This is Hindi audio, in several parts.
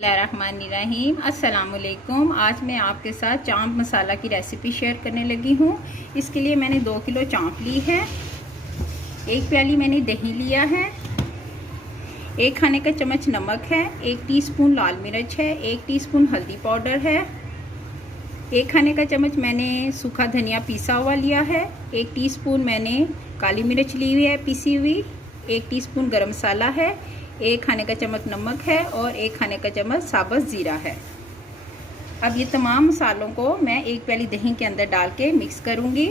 बिस्मिल्लाहिर्रहमानिर्रहीम। अस्सलाम वालेकुम। आज मैं आपके साथ चाँप मसाला की रेसिपी शेयर करने लगी हूँ। इसके लिए मैंने 2 किलो चाँप ली है, 1 प्याली मैंने दही लिया है, 1 खाने का चम्मच नमक है, 1 टीस्पून लाल मिर्च है, 1 टीस्पून हल्दी पाउडर है, 1 खाने का चम्मच मैंने सूखा धनिया पिसा हुआ लिया है, 1 टीस्पून मैंने काली मिर्च ली हुई है पिसी हुई, 1 टीस्पून गरम मसाला है, 1 खाने का चम्मच नमक है और 1 खाने का चम्मच साबुत ज़ीरा है। अब ये तमाम मसालों को मैं 1 प्याली दही के अंदर डाल के मिक्स करूँगी।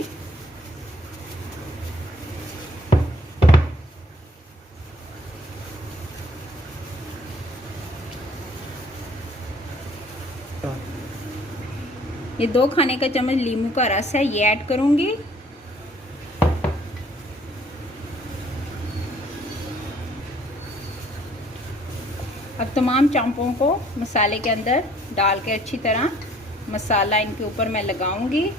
ये 2 खाने का चम्मच नींबू का रस है, ये ऐड करूँगी। अब तमाम चाँपों को मसाले के अंदर डाल के अच्छी तरह मसाला इनके ऊपर मैं लगाऊंगी।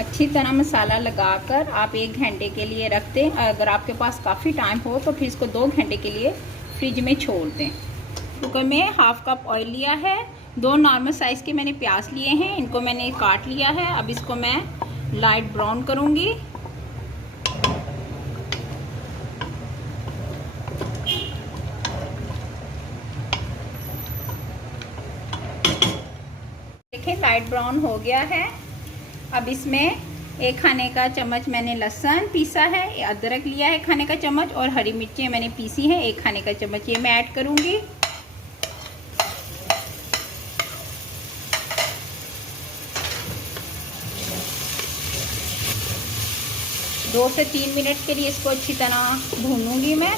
अच्छी तरह मसाला लगाकर आप 1 घंटे के लिए रख दें। अगर आपके पास काफ़ी टाइम हो तो फिर इसको 2 घंटे के लिए फ्रिज में छोड़ दें। कुकर में 1/2 कप ऑयल लिया है, 2 नॉर्मल साइज़ के मैंने प्याज लिए हैं, इनको मैंने काट लिया है। अब इसको मैं लाइट ब्राउन करूँगी। देखिए लाइट ब्राउन हो गया है। अब इसमें 1 खाने का चम्मच मैंने लहसुन पीसा है, अदरक लिया है 1 खाने का चम्मच और हरी मिर्चें मैंने पीसी हैं 1 खाने का चम्मच, ये मैं ऐड करूंगी। दो से 3 मिनट के लिए इसको अच्छी तरह भूनूंगी मैं।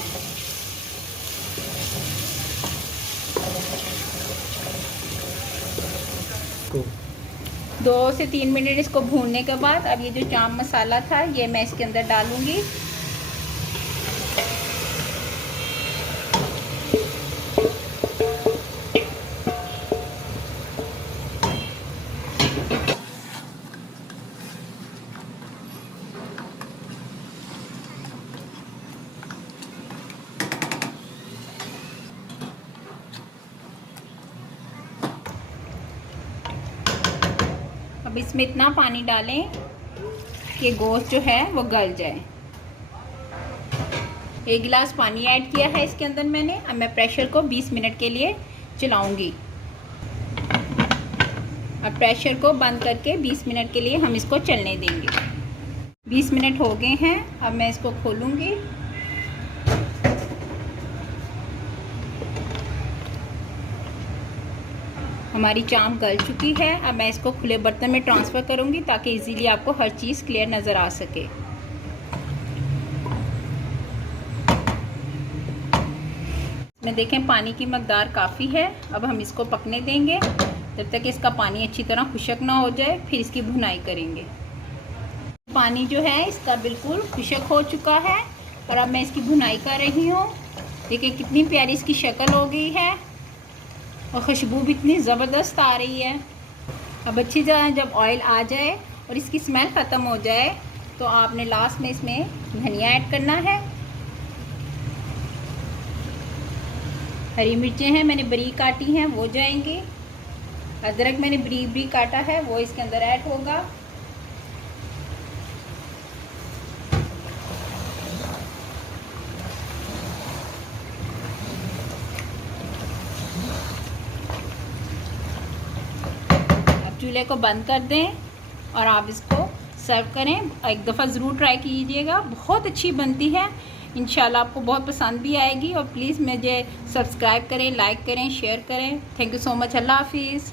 दो से 3 मिनट इसको भूनने के बाद अब ये जो चाँप मसाला था ये मैं इसके अंदर डालूंगी। अब इसमें इतना पानी डालें कि गोश्त जो है वो गल जाए। 1 गिलास पानी ऐड किया है इसके अंदर मैंने। अब मैं प्रेशर को 20 मिनट के लिए चलाऊंगी। अब प्रेशर को बंद करके 20 मिनट के लिए हम इसको चलने देंगे। 20 मिनट हो गए हैं, अब मैं इसको खोलूंगी। हमारी चाँप गल चुकी है। अब मैं इसको खुले बर्तन में ट्रांसफ़र करूंगी ताकि इजीली आपको हर चीज़ क्लियर नज़र आ सके। इसमें देखें पानी की मकदार काफ़ी है। अब हम इसको पकने देंगे जब तक इसका पानी अच्छी तरह खुश्क ना हो जाए, फिर इसकी भुनाई करेंगे। पानी जो है इसका बिल्कुल खुश्क हो चुका है और अब मैं इसकी भुनाई कर रही हूँ। देखिए कितनी प्यारी इसकी शक्ल हो गई है और खुशबू भी इतनी ज़बरदस्त आ रही है। अब अच्छी तरह जब ऑयल आ जाए और इसकी स्मेल ख़त्म हो जाए तो आपने लास्ट में इसमें धनिया ऐड करना है। हरी मिर्चें हैं मैंने बारीक काटी हैं वो जाएंगी। अदरक मैंने बारीक बारीक काटा है वो इसके अंदर ऐड होगा। चूल्हे को बंद कर दें और आप इसको सर्व करें। एक दफ़ा ज़रूर ट्राई कीजिएगा, बहुत अच्छी बनती है। इंशाल्लाह आपको बहुत पसंद भी आएगी। और प्लीज़ मुझे सब्सक्राइब करें, लाइक करें, शेयर करें। Thank you so much. अल्लाह हाफिज़।